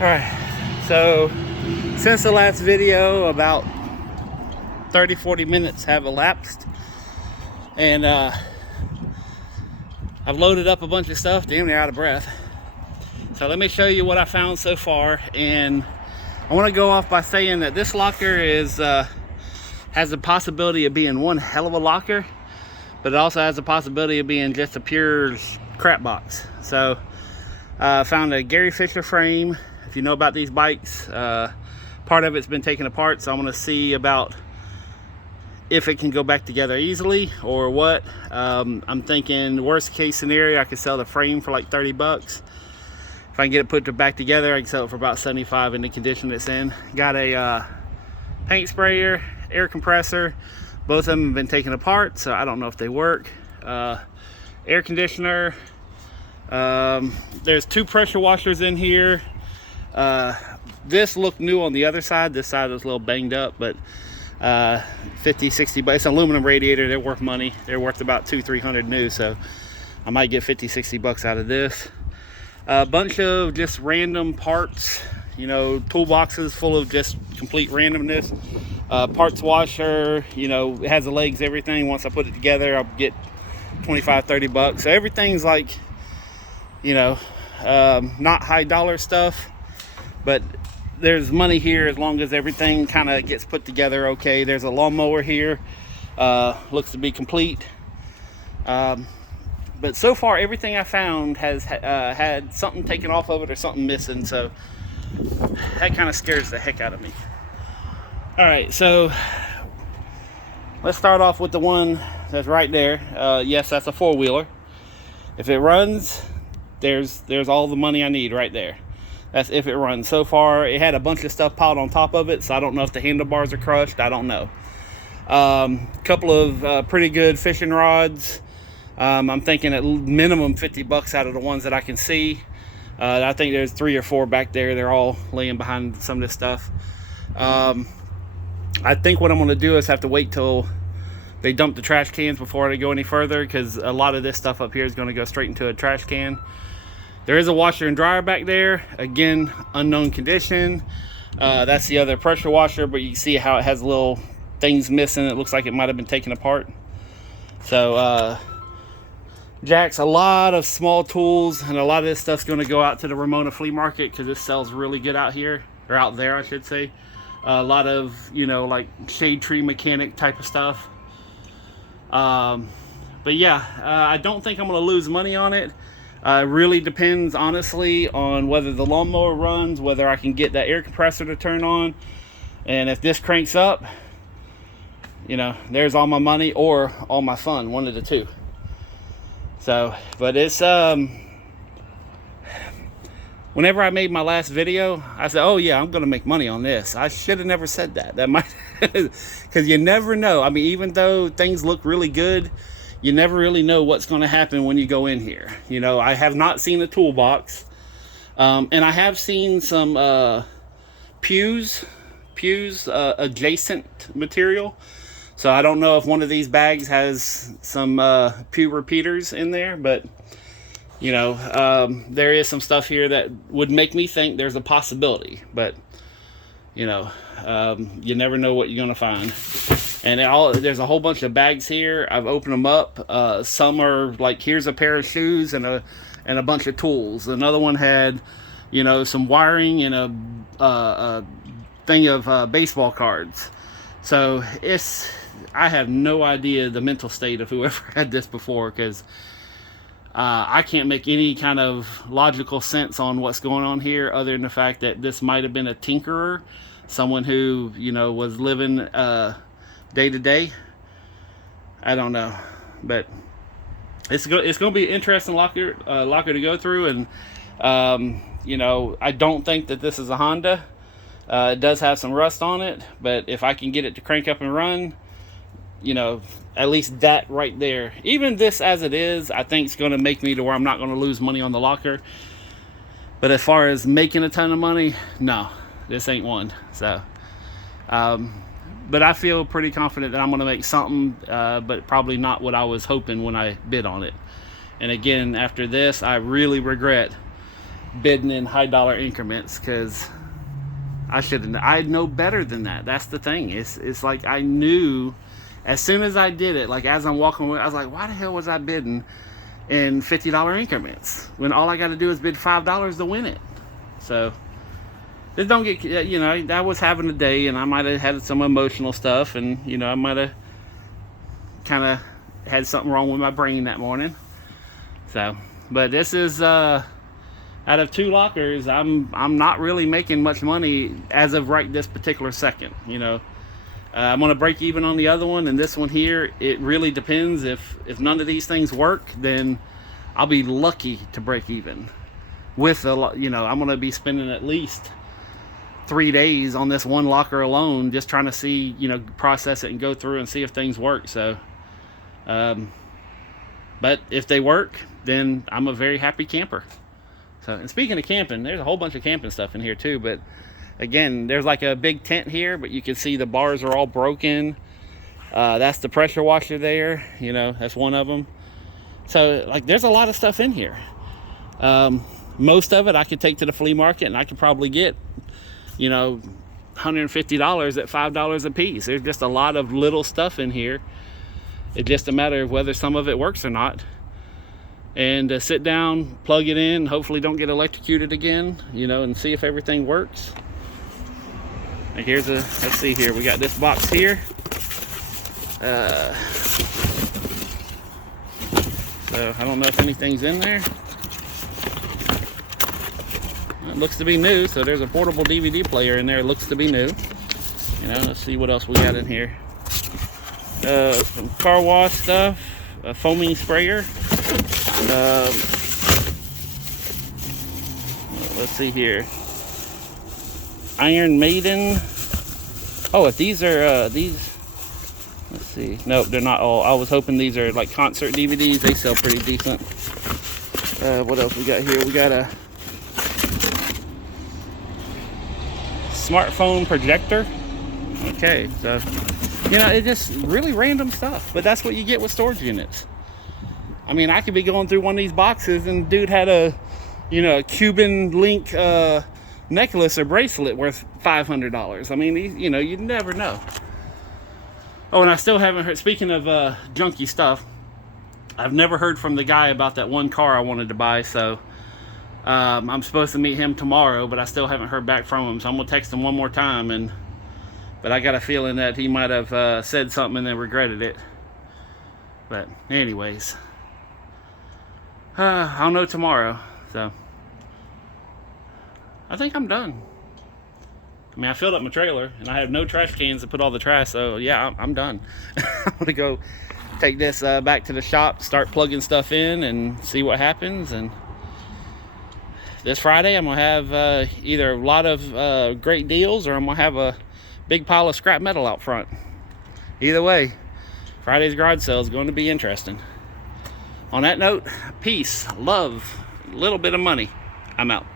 All right, so since the last video, about 30-40 minutes have elapsed, and I've loaded up a bunch of stuff, damn near out of breath. So let me show you what I found so far. And I want to go off by saying that this locker is has the possibility of being one hell of a locker, but it also has the possibility of being just a pure crap box. So I found a Gary Fisher frame. If you know about these bikes, part of it's been taken apart, so I want to see about if it can go back together easily or what. I'm thinking worst case scenario, I could sell the frame for like 30 bucks. If I can get it put back together, I can sell it for about 75 in the condition it's in. Got a paint sprayer, air compressor. Both of them have been taken apart, so I don't know if they work. Air conditioner. There's 2 pressure washers in here. This looked new on the other side. This side is a little banged up, but 50, 60 bucks. It's an aluminum radiator. They're worth money. They're worth about $200-300 new, so I might get 50, 60 bucks out of this. A bunch of just random parts, you know, toolboxes full of just complete randomness. Parts washer, you know, it has the legs, everything. Once I put it together, I'll get 25, 30 bucks. So everything's like, you know, not high dollar stuff, but there's money here as long as everything kind of gets put together okay. There's a lawnmower here, looks to be complete. But so far everything I found has had something taken off of it or something missing, so that kind of scares the heck out of me. All right, so let's start off with the one that's right there. Yes, that's a 4-wheeler. If it runs, there's all the money I need right there. That's if it runs. So far, it had a bunch of stuff piled on top of it, so I don't know if the handlebars are crushed. I don't know. Couple of pretty good fishing rods. I'm thinking at minimum 50 bucks out of the ones that I can see. I think there's 3 or 4 back there. They're all laying behind some of this stuff. I think what I'm going to do is have to wait till they dump the trash cans before I go any further, because a lot of this stuff up here is going to go straight into a trash can. There is a washer and dryer back there. Again, unknown condition. That's the other pressure washer, but you see how it has little things missing. It looks like it might have been taken apart. So, Jack's, a lot of small tools, and a lot of this stuff's going to go out to the Ramona flea market, because this sells really good out here, or out there, I should say. A lot of, you know, like shade tree mechanic type of stuff. But yeah, I don't think I'm going to lose money on it. It really depends, honestly, on whether the lawnmower runs, whether I can get that air compressor to turn on, and if this cranks up, you know, there's all my money or all my fun, one of the two. So, but it's whenever I made my last video, I said, oh yeah, I'm gonna make money on this. I should have never said that. That might, because you never know. I mean, even though things look really good, you never really know what's going to happen when you go in here. You know, I have not seen a toolbox, and I have seen some pews adjacent material. So I don't know if one of these bags has some pew repeaters in there, but you know, there is some stuff here that would make me think there's a possibility. But you know, you never know what you're going to find. And there's a whole bunch of bags here. I've opened them up. Some are like, here's a pair of shoes and a bunch of tools. Another one had, you know, some wiring and a thing of baseball cards. So I have no idea the mental state of whoever had this before, because I can't make any kind of logical sense on what's going on here, other than the fact that this might have been a tinkerer, someone who, you know, was living day to day. I don't know, but it's going to be an interesting locker to go through. And you know, I don't think that this is a Honda. It does have some rust on it, but if I can get it to crank up and run, you know, at least that right there, even this as it is, I think it's going to make me to where I'm not going to lose money on the locker. But as far as making a ton of money, no, this ain't one. So but I feel pretty confident that I'm going to make something, but probably not what I was hoping when I bid on it. And again, after this, I really regret bidding in high dollar increments, because I know better than that. That's the thing. It's like I knew as soon as I did it, like as I'm walking away, I was like, why the hell was I bidding in $50 increments when all I got to do is bid $5 to win it? So just don't get, you know, I was having a day and I might have had some emotional stuff, and you know, I might have kind of had something wrong with my brain that morning. So, but this is out of 2 lockers, I'm not really making much money as of right this particular second. You know, I'm gonna break even on the other one, and this one here, it really depends. If none of these things work, then I'll be lucky to break even. With a lot, you know, I'm gonna be spending at least 3 days on this one locker alone, just trying to see, you know, process it and go through and see if things work. So, but if they work, then I'm a very happy camper. So, and speaking of camping, there's a whole bunch of camping stuff in here too. But again, there's like a big tent here, but you can see the bars are all broken. That's the pressure washer there. You know, that's one of them. So, like, there's a lot of stuff in here. Most of it I could take to the flea market, and I could probably get, you know, $150 at $5 a piece. There's just a lot of little stuff in here. It's just a matter of whether some of it works or not. And sit down, plug it in, hopefully don't get electrocuted again, you know, and see if everything works. And here's a, let's see here, we got this box here. So I don't know if anything's in there. It looks to be new, so there's a portable DVD player in there. It looks to be new. You know, let's see what else we got in here. Some car wash stuff, a foaming sprayer. Let's see here. Iron Maiden. Oh, if these are these. Let's see. Nope, they're not all. I was hoping these are like concert DVDs. They sell pretty decent. What else we got here? We got a smartphone projector. Okay, so you know, it's just really random stuff, but that's what you get with storage units. I mean, I could be going through one of these boxes and dude had a, you know, a Cuban link necklace or bracelet worth $500. I mean, you know, you never know. Oh, and I still haven't heard, speaking of junky stuff, I've never heard from the guy about that one car I wanted to buy. So I'm supposed to meet him tomorrow, but I still haven't heard back from him. So I'm gonna text him one more time, but I got a feeling that he might have said something and then regretted it. But anyways, I'll know tomorrow. So I think I'm done. I mean, I filled up my trailer and I have no trash cans to put all the trash. So yeah, I'm done. I'm gonna go take this back to the shop, start plugging stuff in and see what happens. And this Friday I'm gonna have either a lot of great deals, or I'm gonna have a big pile of scrap metal out front. Either way, Friday's garage sale is going to be interesting. On that note, peace, love, a little bit of money. I'm out.